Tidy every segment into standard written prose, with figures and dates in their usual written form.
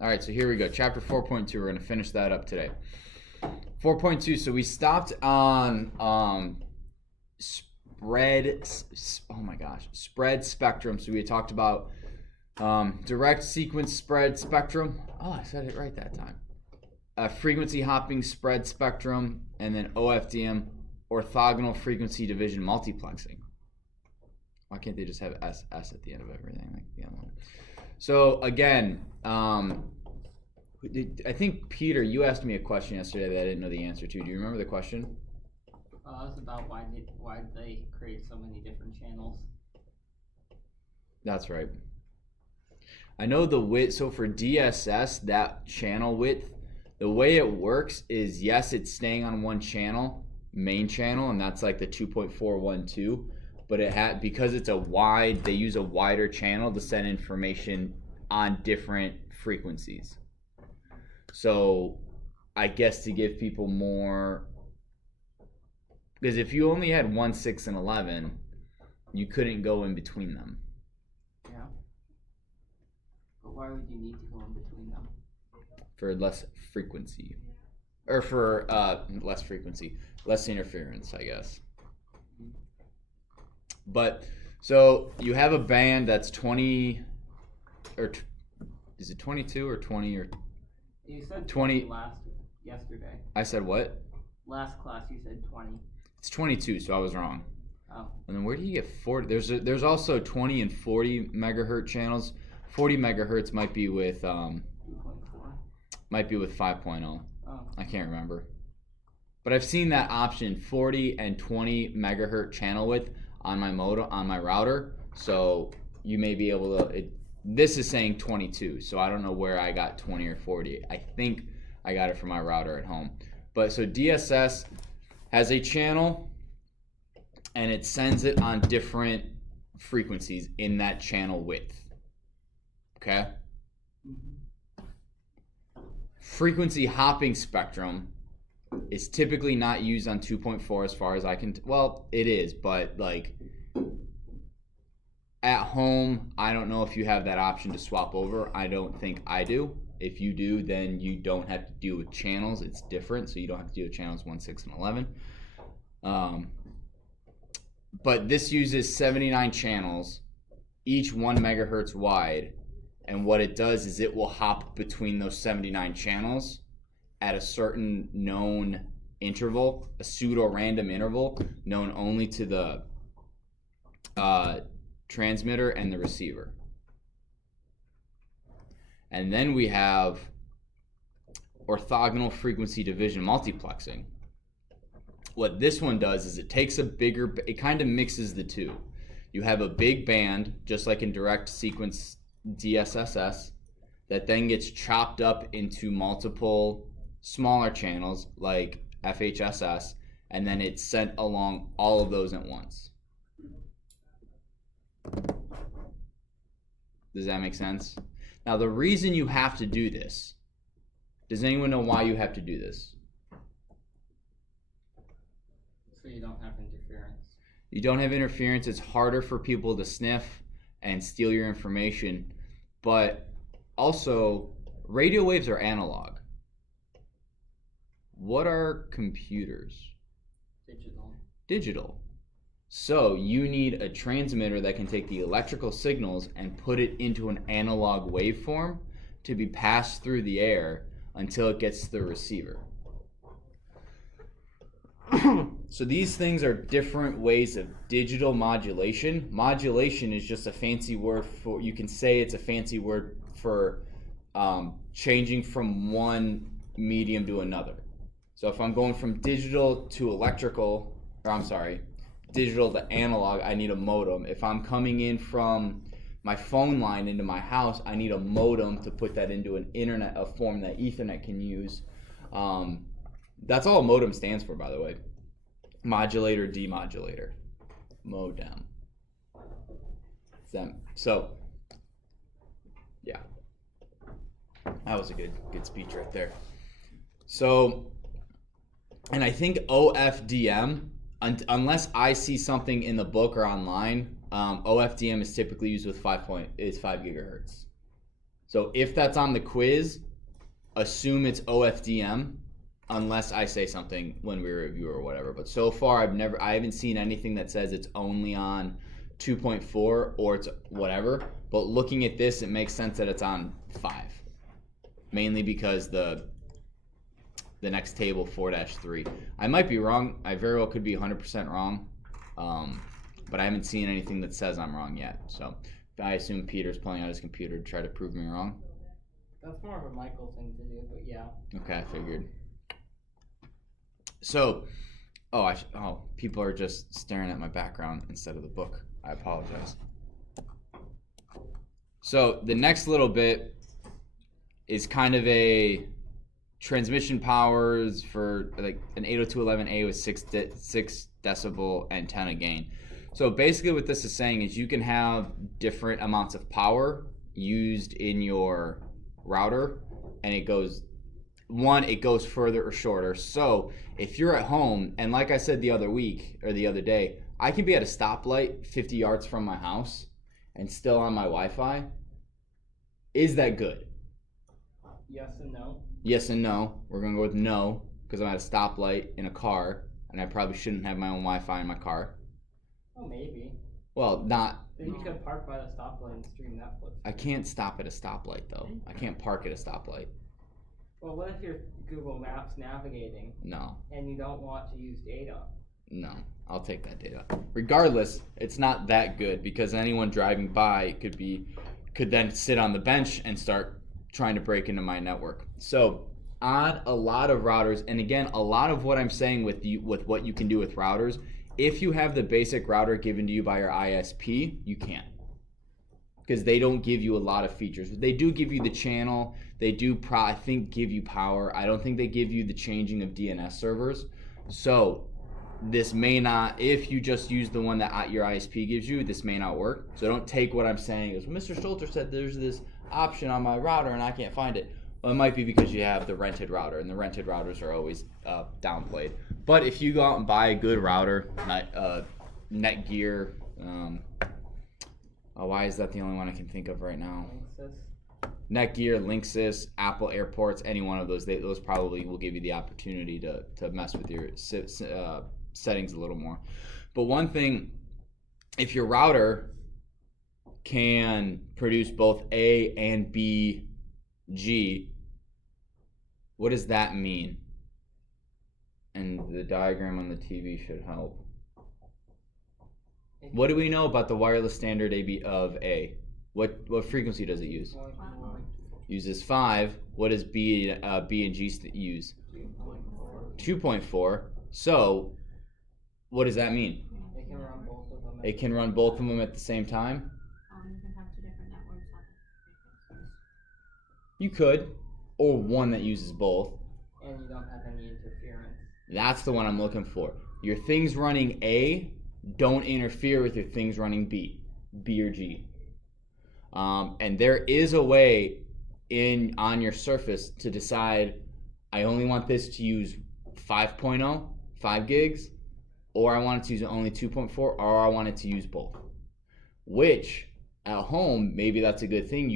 All right, so here we go. Chapter 4.2. We're going to finish that up today. 4.2. So we stopped on spread spectrum. So we talked about direct sequence spread spectrum. Oh, I said it right that time. Frequency hopping spread spectrum, and then OFDM, orthogonal frequency division multiplexing. Why can't they just have S at the end of everything like the other one? So again, I think Peter, you asked me a question yesterday that I didn't know the answer to. Do you remember the question? It's about why they create so many different channels. That's right. I know the width. So for DSS, that channel width, the way it works is, yes, it's staying on one channel, main channel, and that's like the 2.412. But because it's a wide, they use a wider channel to send information on different frequencies. So I guess to give people more, because if you only had 1, 6, and 11, you couldn't go in between them. Yeah. But why would you need to go in between them? For less frequency. Or for less frequency. Less interference, I guess. But, so you have a band that's 20, or is it 22 or 20 or? You said 20 yesterday. I said what? Last class you said 20. It's 22, so I was wrong. Oh. And then where do you get 40? There's also 20 and 40 megahertz channels. 40 megahertz might be with 2.4. Might be with 5.0. Oh. I can't remember. But I've seen that option, 40 and 20 megahertz channel width on my modem, on my router. So you may be able to. This is saying 22, so I don't know where I got 20 or 40. I think I got it from my router at home. But so DSS has a channel, and it sends it on different frequencies in that channel width. Okay? Frequency hopping spectrum is typically not used on 2.4 as far as I can. Well, it is, but like at home, I don't know if you have that option to swap over. I don't think I do. If you do, then you don't have to deal with channels. It's different, so you don't have to deal with channels 1, 6, and 11. But this uses 79 channels, each 1 megahertz wide. And what it does is it will hop between those 79 channels at a certain known interval, a pseudo-random interval known only to the transmitter and the receiver. And then we have orthogonal frequency division multiplexing. What this one does is it takes it kind of mixes the two. You have a big band, just like in direct sequence DSSS, that then gets chopped up into multiple smaller channels like FHSS, and then it's sent along all of those at once. Does that make sense? Now, the reason you have to do this, does anyone know why you have to do this? So you don't have interference. You don't have interference. It's harder for people to sniff and steal your information. But also, radio waves are analog. What are computers? Digital. So you need a transmitter that can take the electrical signals and put it into an analog waveform to be passed through the air until it gets to the receiver. So these things are different ways of digital modulation. Modulation is just a fancy word for, you can say it's a fancy word for changing from one medium to another. So if I'm going from digital to electrical, or I'm sorry, digital to analog, I need a modem. If I'm coming in from my phone line into my house, I need a modem to put that into an internet, a form that Ethernet can use. That's all a modem stands for, by the way. Modulator, demodulator, modem. So, yeah, that was a good speech right there. So, and I think OFDM, unless I see something in the book or online, OFDM is typically used with 5 gigahertz. So if that's on the quiz, assume it's OFDM, unless I say something when we review or whatever. But so far, I haven't seen anything that says it's only on 2.4 or it's whatever. But looking at this, it makes sense that it's on 5, mainly because the next table 4-3. I might be wrong. I very well could be 100% wrong, but I haven't seen anything that says I'm wrong yet. So I assume Peter's pulling out his computer to try to prove me wrong. That's more of a Michael thing to do, but yeah. Okay, I figured. So, people are just staring at my background instead of the book. I apologize. So the next little bit is kind of a transmission powers for like an 802.11a with 6 decibel antenna gain. So basically what this is saying is you can have different amounts of power used in your router, and it goes further or shorter. So if you're at home, and like I said the other week or the other day, I can be at a stoplight 50 yards from my house and still on my Wi-Fi. Is that good? Yes and no. Yes and no. We're going to go with no, because I'm at a stoplight in a car, and I probably shouldn't have my own Wi-Fi in my car. Oh, maybe. Well, not... Then you could park by the stoplight and stream Netflix. I can't stop at a stoplight, though. I can't park at a stoplight. Well, what if you're Google Maps navigating? No. And you don't want to use data? No. I'll take that data. Regardless, it's not that good, because anyone driving by could then sit on the bench and start trying to break into my network. So on a lot of routers, and again, a lot of what I'm saying with what you can do with routers, if you have the basic router given to you by your ISP, you can't, because they don't give you a lot of features. They do give you the channel. They do, I think, give you power. I don't think they give you the changing of DNS servers. So this may not, if you just use the one that your ISP gives you, this may not work. So don't take what I'm saying as, well, Mr. Stolter said there's this option on my router and I can't find it. Well, it might be because you have the rented router, and the rented routers are always downplayed. But if you go out and buy a good router, Netgear, why is that the only one I can think of right now? Netgear, Linksys, Apple Airports, any one of those, those probably will give you the opportunity to mess with your settings a little more. But one thing, if your router can produce both A and B G, what does that mean? And the diagram on the TV should help. What do we know about the wireless standard of A? What frequency does it use? Uses 5. What does B and G use? 2.4. So, what does that mean? It can run both of them. It can run both of them at the same time? You can have 2 different networks on it. You could, or one that uses both. And you don't have any interference. That's the one I'm looking for. Your things running A don't interfere with your things running B or G. And there is a way on your Surface to decide, I only want this to use 5.0, 5 gigs, or I want it to use only 2.4, or I want it to use both. Which, at home, maybe that's a good thing.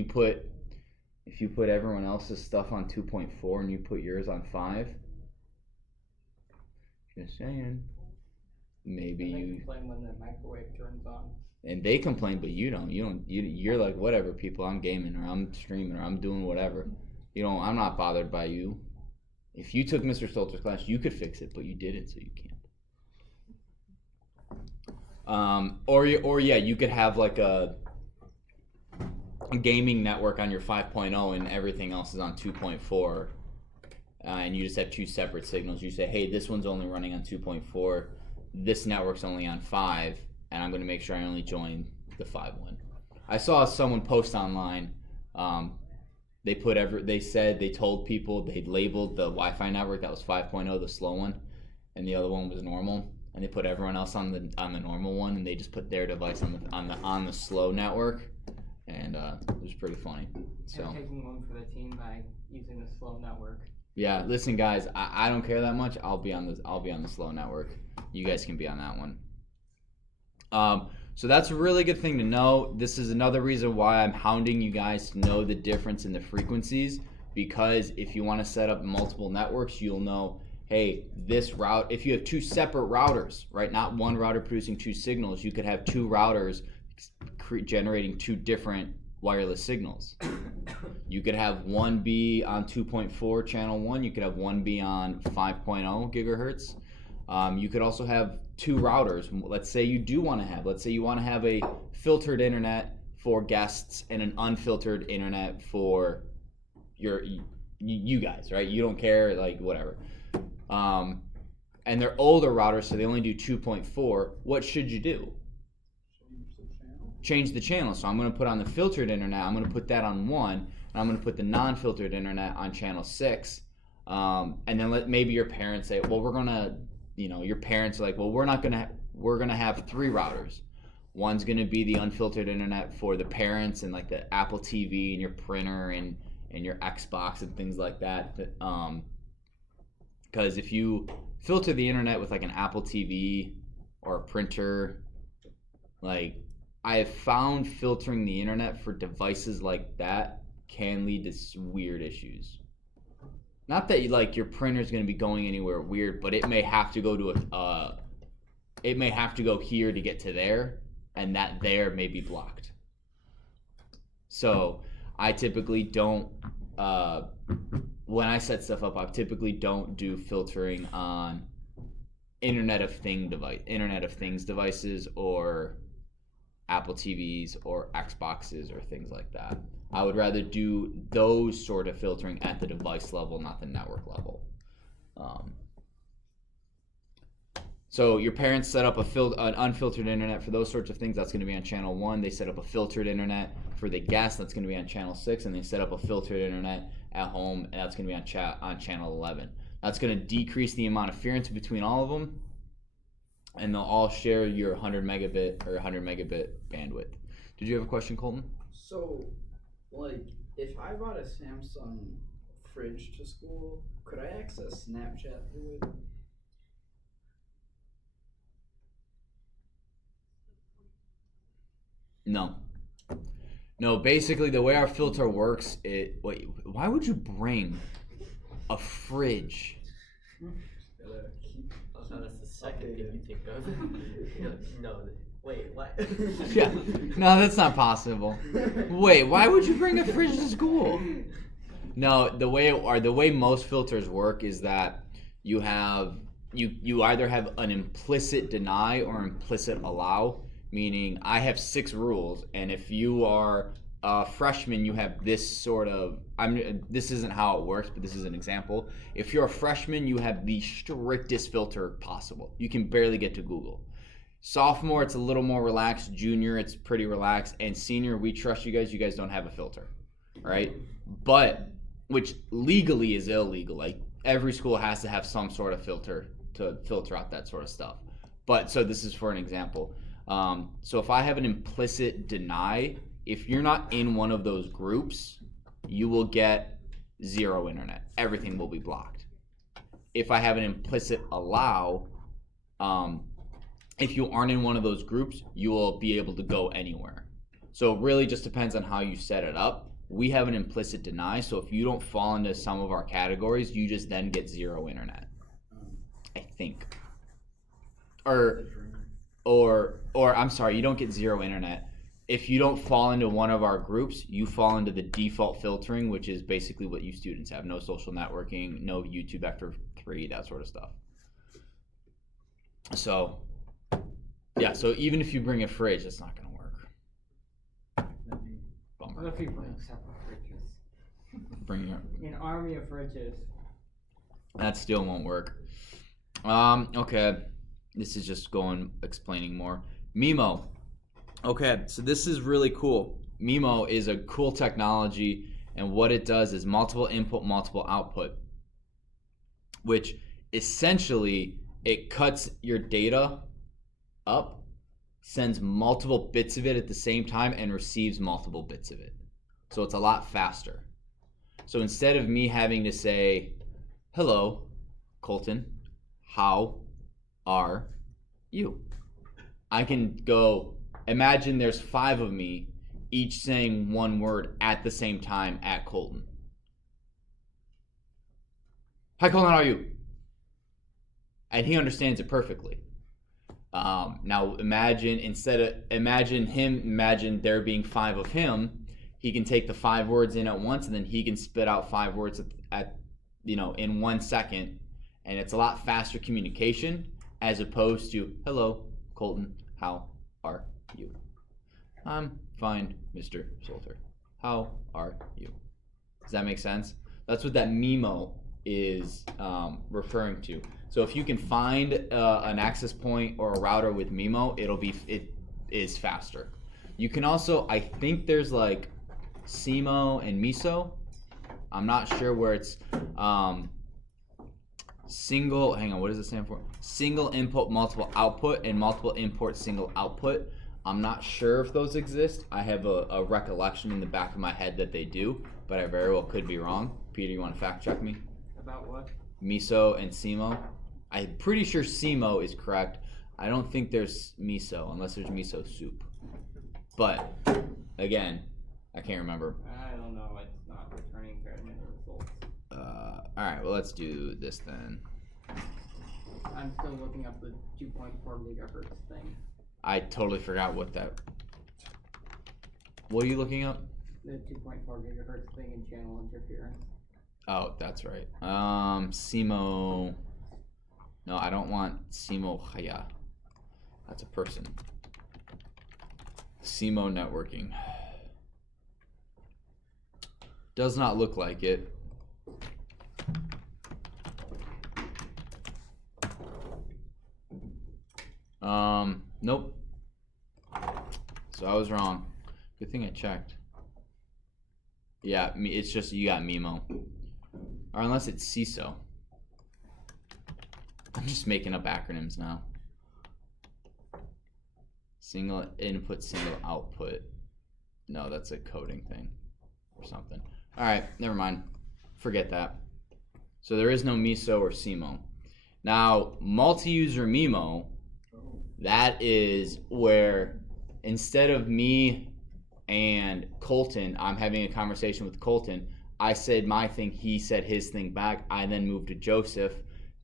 If you put everyone else's stuff on 2.4 and you put yours on 5, just saying, maybe they you... complain when the microwave turns on. And they complain, but you don't. You're like, whatever, people, I'm gaming, or I'm streaming, or I'm doing whatever. I'm not bothered by you. If you took Mr. Stolter's class, you could fix it, but you didn't, so you can't. You could have like a gaming network on your 5.0 and everything else is on 2.4, and you just have 2 separate signals. You say, hey, this one's only running on 2.4, this network's only on 5, and I'm going to make sure I only join the 5 one. I saw someone post online. They told people they'd labeled the Wi-Fi network that was 5.0 the slow one, and the other one was normal. And they put everyone else on the normal one, and they just put their device on the slow network, and it was pretty funny. So they're taking one for the team by using the slow network. Yeah, listen, guys, I don't care that much. I'll be on the slow network. You guys can be on that one. So that's a really good thing to know. This is another reason why I'm hounding you guys to know the difference in the frequencies, because if you want to set up multiple networks, you'll know, hey, this route, if you have two separate routers, right, not one router producing two signals, you could have two routers generating two different wireless signals. You could have one be on 2.4 channel 1, you could have one be on 5.0 gigahertz. You could also have two routers. Let's say you want to have a filtered internet for guests and an unfiltered internet for you guys, right? You don't care, like, whatever. And they're older routers, so they only do 2.4. What should you do? Change the channel. So I'm going to put on the filtered internet, I'm going to put that on 1, and I'm going to put the non-filtered internet on channel 6. And then maybe your parents say, well, we're going to, your parents are like, well, we're going to have 3 routers. One's going to be the unfiltered internet for the parents and like the Apple TV and your printer and your Xbox and things like that. Because if you filter the internet with like an Apple TV or a printer, like, I have found filtering the internet for devices like that can lead to weird issues. Not that like your printer's going to be going anywhere weird, but it may have to go to it may have to go here to get to there, and that there may be blocked. So I typically don't, when I set stuff up, I typically don't do filtering on Internet of Things devices or Apple TVs or Xboxes or things like that. I would rather do those sort of filtering at the device level, not the network level. So your parents set up an unfiltered internet for those sorts of things. That's going to be on channel 1. They set up a filtered internet for the guests. That's going to be on channel 6. And they set up a filtered internet at home, and that's going to be on channel 11. That's going to decrease the amount of interference between all of them, and they'll all share your 100 megabit or 100 megabit bandwidth. Did you have a question, Colton? So, like, if I bought a Samsung fridge to school, could I access Snapchat through it? No, basically the way our filter works, why would you bring a fridge? So that's the second thing you think of. No, wait, what? Yeah, no, that's not possible. Wait, why would you bring a fridge to school? No, the way most filters work is that you either have an implicit deny or implicit allow. Meaning, I have 6 rules, and if you are a freshman, you have this sort of. This isn't how it works, but this is an example. If you're a freshman, you have the strictest filter possible. You can barely get to Google. Sophomore, it's a little more relaxed. Junior, it's pretty relaxed, and senior, we trust you guys. You guys don't have a filter, right? But which legally is illegal. Like, every school has to have some sort of filter to filter out that sort of stuff. But so this is for an example. So if I have an implicit deny, if you're not in one of those groups, you will get 0 internet. Everything will be blocked. If I have an implicit allow, if you aren't in one of those groups, you will be able to go anywhere. So it really just depends on how you set it up. We have an implicit deny, so if you don't fall into some of our categories, you just then get 0 internet, I think. Or I'm sorry, you don't get 0 internet. If you don't fall into one of our groups, you fall into the default filtering, which is basically what you students have. No social networking, no YouTube after 3, that sort of stuff. So, yeah, so even if you bring a fridge, it's not going to work. Bummer. What if you bring separate fridges? Bring your... An army of fridges. That still won't work. Okay. This is just explaining more. MIMO. Okay, so this is really cool. MIMO is a cool technology, and what it does is multiple input, multiple output, which essentially it cuts your data up, sends multiple bits of it at the same time, and receives multiple bits of it. So it's a lot faster. So instead of me having to say, hello, Colton, how are you? I can go, imagine there's 5 of me, each saying one word at the same time at Colton. Hi, Colton, how are you? And he understands it perfectly. Now imagine there being 5 of him. He can take the 5 words in at once, and then he can spit out 5 words in 1 second, and it's a lot faster communication as opposed to hello, Colton, how are you? I'm fine, Mr. Salter. How are you? Does that make sense? That's what that MIMO is referring to. So if you can find an access point or a router with MIMO, it is faster. You can also, I think there's like CMO and MISO. I'm not sure where it's single. Hang on, what does it stand for? Single input, multiple output, and multiple import, single output. I'm not sure if those exist. I have a recollection in the back of my head that they do, but I very well could be wrong. Peter, you want to fact check me? About what? MISO and CMO. I'm pretty sure CMO is correct. I don't think there's MISO unless there's MISO soup. But again, I can't remember. I don't know. It's not returning very many results. All right, well, let's do this then. I'm still looking up the 2.4 gigahertz thing. I totally forgot what that. What are you looking up? The 2.4 gigahertz thing in channel interference. Oh, that's right. CMO. No, I don't want CMO Haya. That's a person. CMO networking. Does not look like it. Nope. So I was wrong. Good thing I checked. Yeah, it's just you got MIMO. Or unless it's CISO. I'm just making up acronyms now. Single input, single output. No, that's a coding thing or something. All right, never mind. Forget that. So there is no MISO or CMO. Now, multi-user MIMO, that is where instead of me and Colton, I'm having a conversation with Colton. I said my thing, he said his thing back. I then move to Joseph,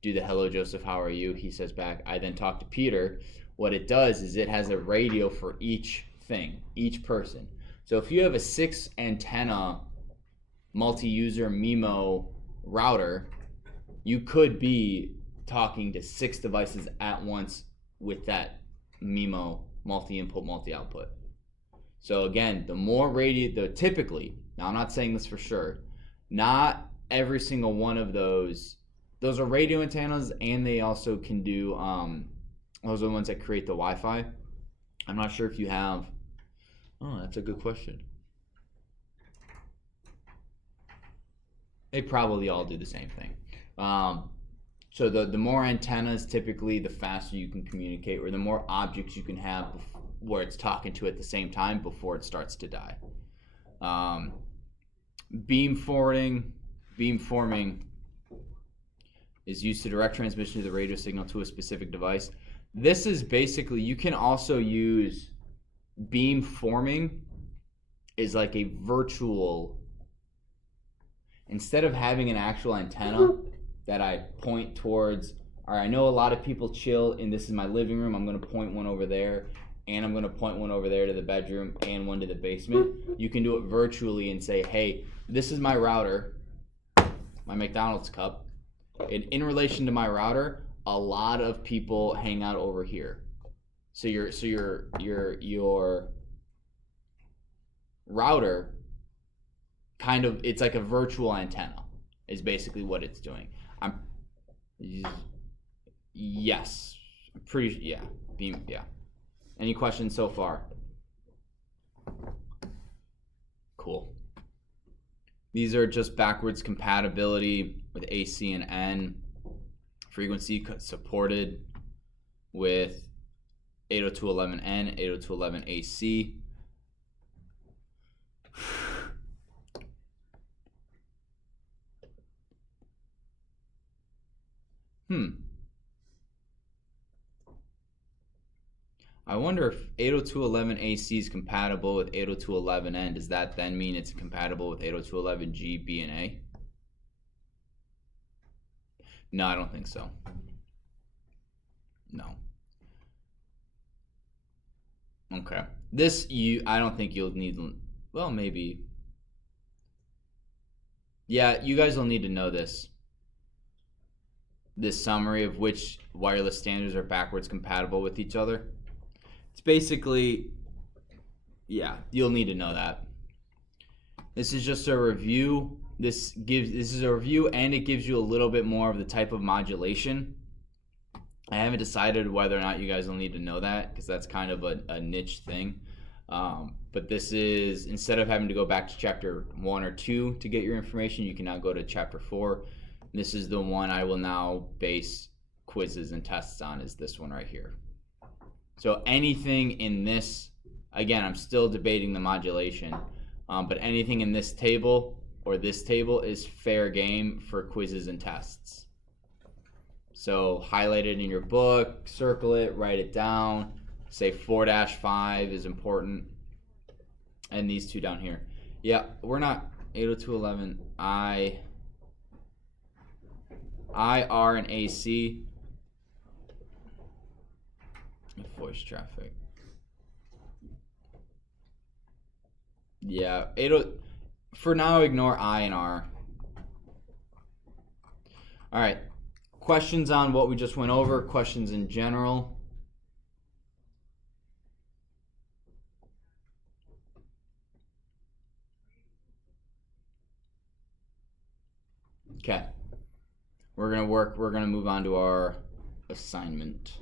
do the hello Joseph, how are you? He says back. I then talk to Peter. What it does is it has a radio for each thing, each person. So if you have a 6 antenna multi-user MIMO router, you could be talking to 6 devices at once with that MIMO multi-input, multi-output. So again, the more radio, typically, now I'm not saying this for sure, not every single one of those are radio antennas, and they also can do, those are the ones that create the Wi-Fi. I'm not sure if you have, oh, that's a good question. They probably all do the same thing. So the more antennas, typically, the faster you can communicate, or the more objects you can have where it's talking to at the same time before it starts to die. Beamforming is used to direct transmission of the radio signal to a specific device. This is basically, you can also use beamforming is like a virtual, instead of having an actual antenna that I point towards, all right, I know a lot of people chill, and this is my living room, I'm going to point one over there, and I'm going to point one over there to the bedroom and one to the basement. You can do it virtually and say, hey, this is my router, my McDonald's cup, and in relation to my router, a lot of people hang out over here. So your router kind of, it's like a virtual antenna is basically what it's doing. Yes, pretty, yeah, yeah. Any questions so far? Cool. These are just backwards compatibility with AC and N. Frequency supported with 802.11N, 802.11AC. I wonder if 802.11ac is compatible with 802.11n. Does that then mean it's compatible with 802.11g, B, and A? No, I don't think so. No. Okay. This I don't think you'll need. Well, maybe. Yeah, you guys will need to know this. This summary of which wireless standards are backwards compatible with each other. It's basically, yeah, you'll need to know that. This is just a review. This is a review, and it gives you a little bit more of the type of modulation. I haven't decided whether or not you guys will need to know that, because that's kind of a niche thing. But this is, instead of having to go back to chapter 1 or 2 to get your information, you can now go to chapter 4. This is the one I will now base quizzes and tests on, is this one right here. So anything in this, again, I'm still debating the modulation, but anything in this table or this table is fair game for quizzes and tests. So highlight it in your book, circle it, write it down, say 4-5 is important, and these two down here. Yeah, we're not 802.11, I, R, and AC. Voice traffic. Yeah, for now, ignore I and R. All right. Questions on what we just went over? Questions in general? Okay. We're gonna move on to our assignment.